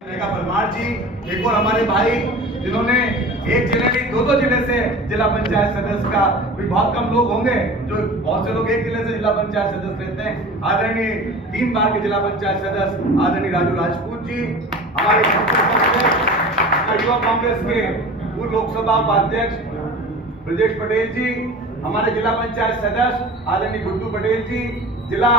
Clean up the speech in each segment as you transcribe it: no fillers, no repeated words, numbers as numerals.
परमार जी, एक और हमारे भाई जिन्होंने एक जिले नहीं दो जिले से जिला पंचायत सदस्य का, भी बहुत कम लोग होंगे जो, बहुत से लोग एक जिले से जिला पंचायत सदस्य रहते हैं। आदरणीय 3 बार के जिला पंचायत सदस्य आदरणीय राजू राजपूत जी, हमारे युवा कांग्रेस के पूर्व लोकसभा उपाध्यक्ष ब्रजेश पटेल जी, हमारे जिला पंचायत सदस्य आदरणीय गुड्डू पटेल जी, जिला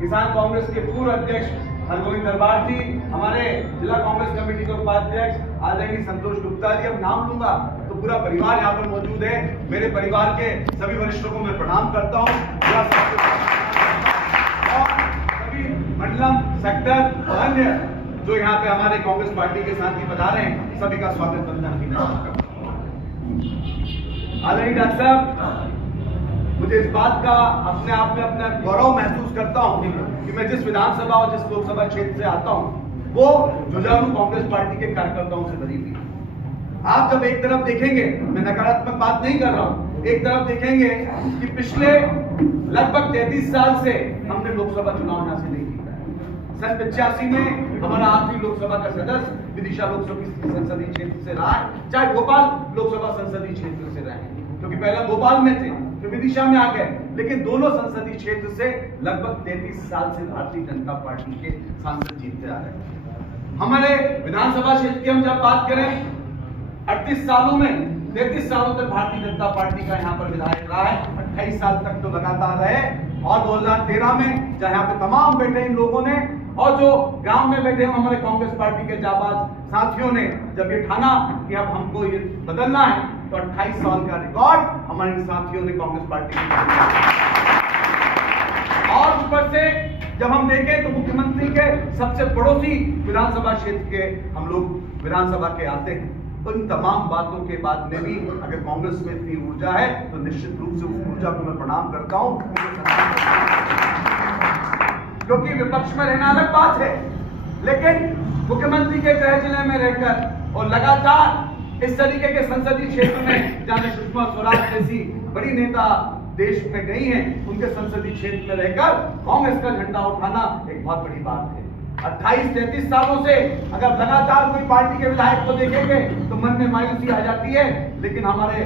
किसान कांग्रेस के पूर्व अध्यक्ष हरगोविंद दरबार जी, हमारे जिला कांग्रेस कमेटी के उपाध्यक्ष आदरणीय संतोष गुप्ता जी। अब नाम लूंगा तो पूरा परिवार यहाँ पर मौजूद है। मेरे परिवार के सभी वरिष्ठों को मैं प्रणाम करता हूँ और सभी मंडलम सेक्टर और अन्य जो यहाँ पे हमारे कांग्रेस पार्टी के साथ ही पधारे हैं, सभी का स्वागत वंदन करता हूँ। आदरणीय डॉक्टर साहब, मुझे इस बात का अपने आप में अपना गौरव महसूस करता हूं कि मैं जिस विधानसभा और जिस लोकसभा क्षेत्र से आता हूं वो जुझारू कांग्रेस पार्टी के कार्यकर्ताओं से भरी हुई है। आप जब एक तरफ देखेंगे, मैं नकारात्मक बात नहीं कर रहा हूं, एक तरफ देखेंगे कि पिछले लगभग 33 साल से हमने लोकसभा चुनाव यहां से नहीं जीता है। सन 85 में हमारा आखिरी लोकसभा का सदस्य विदिशा लोकसभा संसदीय क्षेत्र से रहा है, चाहे भोपाल लोकसभा संसदीय क्षेत्र से रहे हैं, क्योंकि पहले भोपाल में थे फिर विदिशा में आ गए, लेकिन दोनों संसदीय क्षेत्र से लगभग 33 साल से भारतीय जनता पार्टी के सांसद जीतते आ रहे हैं। हमारे विधानसभा क्षेत्र की हम जब बात करें, 38 सालों में 33 सालों तक भारतीय जनता पार्टी का यहाँ पर विधायक रहा है, 28 साल तक तो लगातार रहे, और 2013 में जहाँ यहाँ पे तमाम बैठे इन लोगों ने और जो ग्राम में बैठे हैं हमारे कांग्रेस पार्टी के जाबाज साथियों ने जब ये ठाना कि अब हमको ये बदलना है, तो 28 साल का रिकॉर्ड हमारे साथियों ने कांग्रेस पार्टी और ऊपर से जब हम देखें तो मुख्यमंत्री के सबसे पड़ोसी विधानसभा क्षेत्र के हम लोग विधानसभा के आते हैं। तो इन तमाम बातों के बाद में भी अगर कांग्रेस में इतनी ऊर्जा है तो निश्चित रूप से उस ऊर्जा को मैं प्रणाम करता हूं, क्योंकि विपक्ष में रहना अलग बात है, लेकिन मुख्यमंत्री के गृह जिले में रहकर और लगातार इस तरीके के संसदीय क्षेत्र में जहां सुषमा स्वराज जैसी बड़ी नेता देश में गई हैं, उनके संसदीय क्षेत्र में रहकर कांग्रेस का झंडा उठाना एक बहुत बड़ी बात है। 28-33 सालों से अगर लगातार कोई पार्टी के विधायक को देखेंगे तो मन में मायूसी आ जाती है, लेकिन हमारे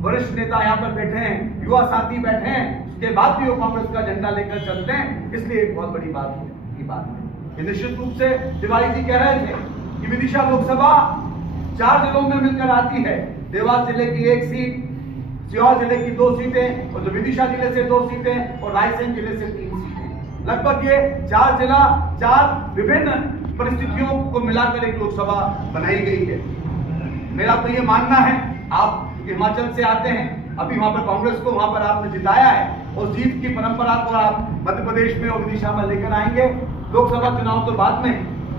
वरिष्ठ नेता यहाँ पर बैठे हैं, युवा साथी बैठे हैं, उसके बाद भी वो कांग्रेस का झंडा लेकर चलते हैं, इसलिए एक बहुत बड़ी बात है। निश्चित रूप से तिवारी जी कह रहे थे कि विदिशा लोकसभा 4 जिलों में मिलकर आती है। देवास जिले की 1 सीट, सीहोर जिले की 2 सीटें, और जो विदिशा जिले से 2 सीटें और रायसेन जिले से 3 सीटें, लगभग ये 4 जिला 4 विभिन्न परिस्थितियों को मिलाकर एक लोकसभा बनाई गई है। मेरा तो ये मानना है, आप हिमाचल से आते हैं, अभी वहां पर कांग्रेस को वहां पर आपने जिताया है, और जीत की परंपरा को आप मध्य प्रदेश में और विदिशा में लेकर आएंगे। लोकसभा चुनाव तो बाद में,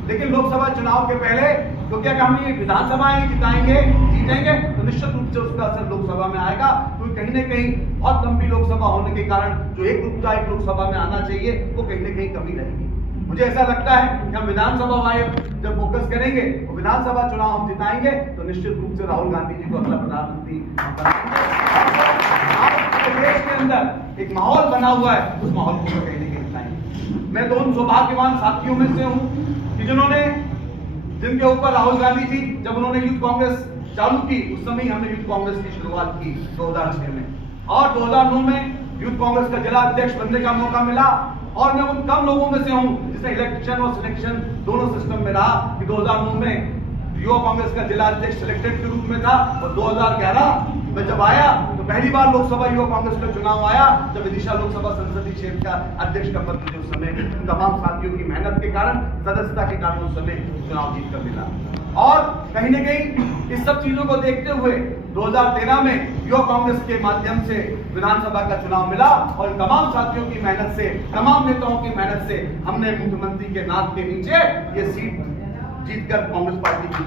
लेकिन लोकसभा चुनाव के पहले तो क्या हम ये विधानसभाएं जिताएंगे, जीतेंगे, तो निश्चित रूप से उसका असर लोकसभा में आएगा। क्योंकि कहीं न कहीं बहुत लंबी लोकसभा होने के कारण जो एक लोकसभा में आना चाहिए वो कहीं न कहीं कमी रहेगी। मुझे ऐसा लगता है कि हम विधानसभा वाइज जब फोकस करेंगे और विधानसभा चुनाव हम जिताएंगे तो निश्चित रूप से राहुल गांधी जी को अगला प्रधानमंत्री देश के अंदर एक माहौल बना हुआ है, उस माहौल को कहीं न कहीं जिताएंगे। मैं तो उन सौभाग्यवान साथियों में से हूँ कि जिनके ऊपर राहुल गांधी जी जब उन्होंने यूथ कांग्रेस चालू की, उस समय हमने यूथ कांग्रेस की शुरुआत की 2006 में, और 2009 में यूथ कांग्रेस का जिला अध्यक्ष बनने का मौका मिला। और मैं उन कम लोगों में से हूं जिसने इलेक्शन और सिलेक्शन दोनों सिस्टम में रहा कि 2009 में युवा कांग्रेस का जिला अध्यक्ष सिलेक्टेड के रूप में था, और 2011 में जब आया तो पहली बार लोकसभा युवा कांग्रेस का चुनाव आया, जब विदिशा लोकसभा संसदीय क्षेत्र का अध्यक्ष का पद मुझे उस समय तमाम साथियों की मेहनत के कारण, सदस्यता के कारण उस समय चुनाव जीत कर मिला। और कहीं न कहीं इस सब चीजों को देखते हुए 2013 में युवा कांग्रेस के माध्यम से विधानसभा का चुनाव मिला, और तमाम साथियों की मेहनत से, तमाम नेताओं की मेहनत से हमने मुख्यमंत्री के नाक के नीचे ये सीट जीतकर कांग्रेस पार्टी की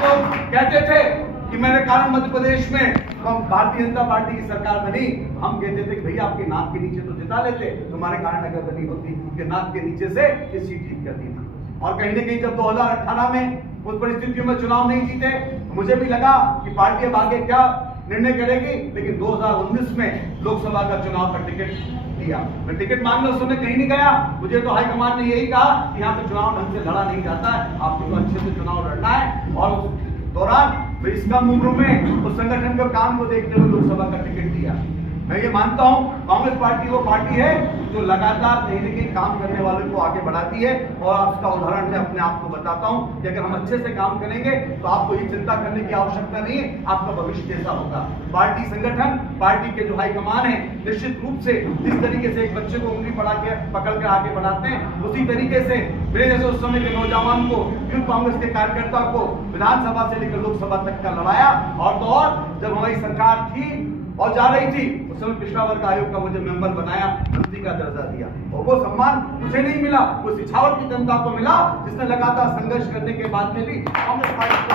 तो कहते थे कि मेरे कारण मध्य प्रदेश में भारतीय जनता पार्टी की सरकार बनी, हम कहते थे कि भैया आपके नाक के नीचे तो जिता लेते, तुम्हारे कारण अगर बनी होती उनके नाक के नीचे से ये सीट जीत कर दी थी। और कहीं न कहीं जब 2018 में उस परिस्थितियों में चुनाव नहीं जीते, मुझे भी लगा कि पार्टी अब आगे क्या निर्णय करेगी, लेकिन 2019 में लोकसभा का चुनाव का टिकट दिया। मैं टिकट मांगने उस समय कहीं नहीं गया, मुझे तो हाईकमान ने यही कहा कि यहाँ पे चुनाव ढंग से लड़ा नहीं जाता है, आपको तो अच्छे से चुनाव लड़ना है। और उस दौरान इस कम उम्र में उस संगठन के काम को देखते हुए लोकसभा का टिकट दिया। मैं ये मानता हूं कांग्रेस पार्टी वो पार्टी है जो लगातार कहीं न कहीं काम करने वालों को आगे बढ़ाती है, और उसका उदाहरण मैं अपने आप को बताता हूं कि अगर हम अच्छे से काम करेंगे तो आपको ये चिंता करने की आवश्यकता नहीं है, आपका भविष्य कैसा होगा। पार्टी संगठन, पार्टी के जो हाईकमान है, निश्चित रूप से जिस तरीके से एक बच्चे को उंगली पकड़ के आगे बढ़ाते हैं, उसी तरीके से मेरे जैसे उस समय के नौजवान को, यूथ कांग्रेस के कार्यकर्ता को विधानसभा से लेकर लोकसभा तक का लड़ाया। और तो और जब हमारी सरकार थी और जा रही थी, उस समय पिछड़ा वर्ग आयोग का मुझे मेंबर बनाया, मंत्री का दर्जा दिया, और वो सम्मान मुझे नहीं मिला, वो सिछावर की जनता को मिला, जिसने लगातार संघर्ष करने के बाद में भी कांग्रेस पार्टी को,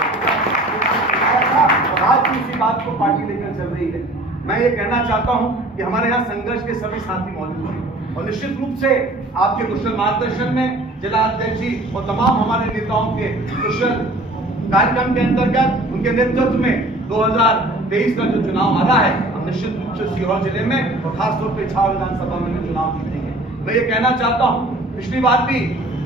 और आज भी इसी बात को पार्टी लेकर चल रही है। मैं ये कहना चाहता हूं कि हमारे यहाँ संघर्ष के सभी साथी मौजूद हैं, और निश्चित रूप से आपके कुशल मार्गदर्शन में जिला अध्यक्ष जी और तमाम हमारे नेताओं के कुशल कार्यक्रम के अंतर्गत उनके नेतृत्व में 2023 का जो चुनाव आ रहा है, हम निश्चित रूप से सीहोर जिले में और खासतौर पर इछावर विधानसभा में चुनाव जीतेंगे। मैं ये कहना चाहता हूँ, पिछली बार भी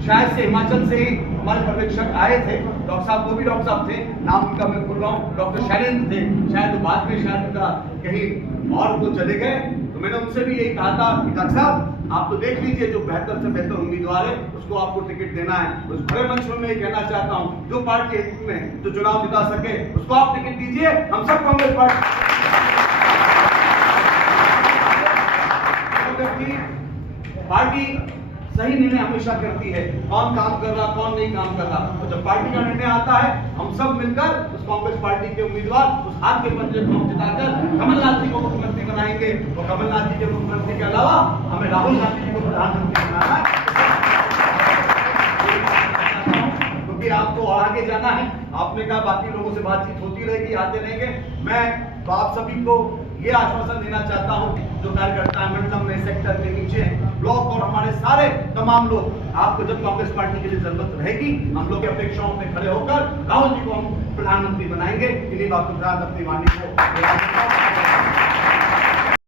शायद से हिमाचल से ही हमारे पर्यवेक्षक आए थे, डॉक्टर साहब, वो भी डॉक्टर साहब थे, नाम उनका मैं भूल रहा हूँ, डॉक्टर शैलेंद्र थे, शायद बाद में शायद उनका कहीं और वो चले गए। तो मैंने उनसे भी यही कहा था कि डॉक्टर साहब आप तो देख लीजिए, जो बेहतर से बेहतर उम्मीदवार है उसको आपको टिकट देना है। उस बड़े मंच में मैं ये कहना चाहता हूँ, जो पार्टी में जो चुनाव जिता सके उसको आप टिकट दीजिए। हम सब कांग्रेस पार्टी सही निर्णय हमेशा करती है, कौन काम कर रहा कौन नहीं काम कर रहा, और जब पार्टी का निर्णय आता है हम सब मिलकर उस कांग्रेस पार्टी के उम्मीदवार, उस हाथ के पंजे को हम जिताकर कमलनाथ जी को मुख्यमंत्री बनाएंगे, और कमलनाथ जी के मुख्यमंत्री के अलावा हमें राहुल गांधी जी को प्रधानमंत्री बनाना है, क्योंकि आपको और आगे जाना है। आपने कहा बाकी लोगों से बातचीत होती रहेगी, आते रहेंगे। मैं तो आप सभी को ये आश्वासन देना चाहता हूं, जो कार्यकर्ता मंडलम में, सेक्टर के नीचे, ब्लॉक और हमारे सारे तमाम लोग, आपको जब कांग्रेस पार्टी के लिए जरूरत रहेगी, हम लोग की अपेक्षाओं पे खड़े होकर राहुल जी को हम प्रधानमंत्री बनाएंगे। इन्हीं बातों के साथ अपनी वाणी को